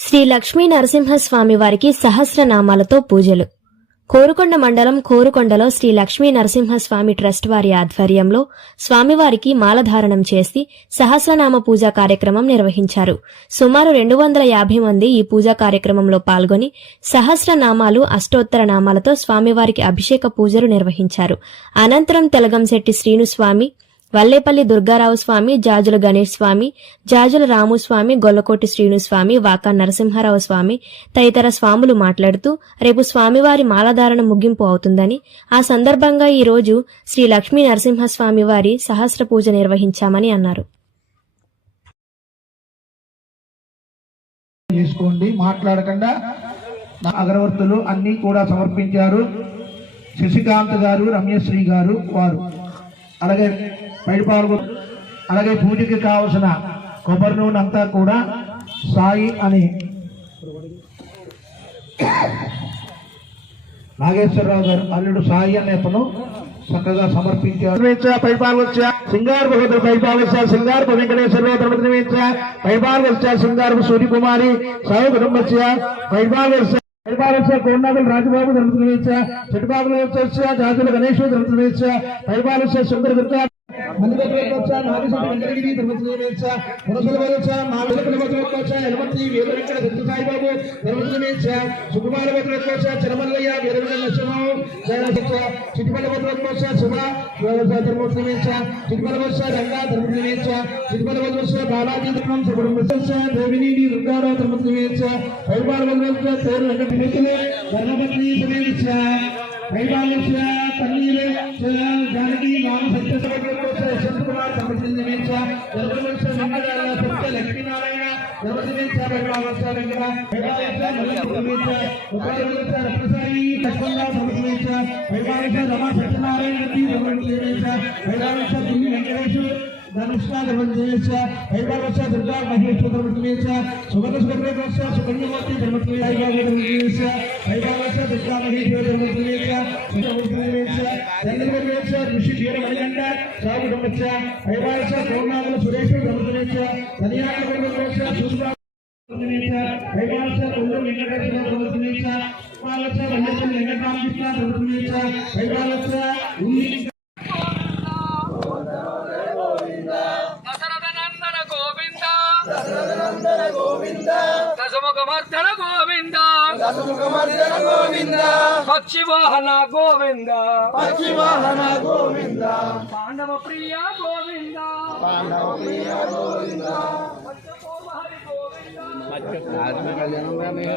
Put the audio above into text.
శ్రీ లక్ష్మీ నరసింహస్వామి వారికి సహస్రనామాలతో పూజలు. కోరుకొండ మండలం కోరుకొండలో శ్రీ లక్ష్మీ నరసింహస్వామి ట్రస్ట్ వారి ఆధ్వర్యంలో స్వామివారికి మాలధారణం చేసి సహస్రనామ పూజా కార్యక్రమం నిర్వహించారు. సుమారు రెండు వందల యాభై మంది ఈ పూజా కార్యక్రమంలో పాల్గొని సహస్రనామాలు అష్టోత్తర నామాలతో స్వామివారికి అభిషేక పూజలు నిర్వహించారు. అనంతరం తెలగంశెట్టి శ్రీనుస్వామి వల్లేపల్లి దుర్గారావు స్వామి జాజుల గణేష్ స్వామి జాజుల రాముస్వామి గొల్లకోటి శ్రీనుస్వామి వాకా నరసింహారావు స్వామి తదితర స్వాములు మాట్లాడుతూ రేపు స్వామివారి మాలధారణ ముగింపు అవుతుందని ఆ సందర్భంగా ఈ రోజు శ్రీ లక్ష్మీ నరసింహస్వామి వారి సహస్ర పూజ నిర్వహించామని అన్నారు. చేసుకోండి మాట్లాడకుండా నా అగరవత్తులు అన్నీ కూడా సమర్పించారు. శశికాంత్ గారు రమ్యశ్రీ గారు వారు. అలాగే పైడిపాలు అలాగే పూజకి కావలసిన కొబ్బరి నూనె అంతా కూడా సాయి అని నాగేశ్వరరావు గారు అల్లుడు సాయి అనే అతను చక్కగా సమర్పించారు. పైపాలవచ్చ సింగారు బహుదర పైపాలవచ్చ సింగారు వెంకటేశ్వరరావు ధర్మతి నివేచ సింగారు సూర్యకుమారి సాయి కుటుంబచ్చ పైపాలవచ్చ పైపాలవచ్చ కోన్నాగల్ రాజబాబు ధర్మతి నివేచ చెట్టుబాబు జాతుల గణేష్ ధర్మతి నివేచ సుందర దుర్గా మందిరవచ్చ నాగేశ్వర వెంకటగిరి ధర్మతి నివేచ చిటిపల్ల భద్రవచ్చ శివ ధర్మతి నివేచ చిటిపల్ల వచ్చ రంగా ధర్మతి నివేచ చిటిపల్ల వచ్చ బాలాజీ ధర్మం సుబ్రహ్మణ్య దేవిని దుర్గారావు ధర్మతి నివేచ పైపాల భద్రవచ్చ తేరు వెంకట నివేచనే ధర్మపత్ని సమేత పైపాలవచ్చ తన్నీరు జానకి నామ సత్య సమగ్రవచ్చ యశ్వంత్ కుమార్ ధర్మతి ధర్మతి నివేచ పైపాలవచ్చ వెంకట పైపాలవచ్చ మల్లెపూడి నివేచ ఉపాధ్యక్ష రత్నసాయి లక్ష్మణరావు ధర్మతి నివేచ పైపాలవచ్చ రమా సత్యనారాయణ రెడ్డి దుర్గా మహేశ్వర సువర్ణ దుర్గా మహేశ్వర ఋషి సాగు హైదరాబాద్ ఉల్లి దశరథనందన గోవింద దశరథనందన గోవింద దశముఖమర్దన గోవింద దశముఖమర్దన గోవింద పక్షివాహన గోవింద పక్షివాహన గోవింద పాండవ ప్రియ గోవింద పాండవ ప్రియ గోవింద హరి గోవింద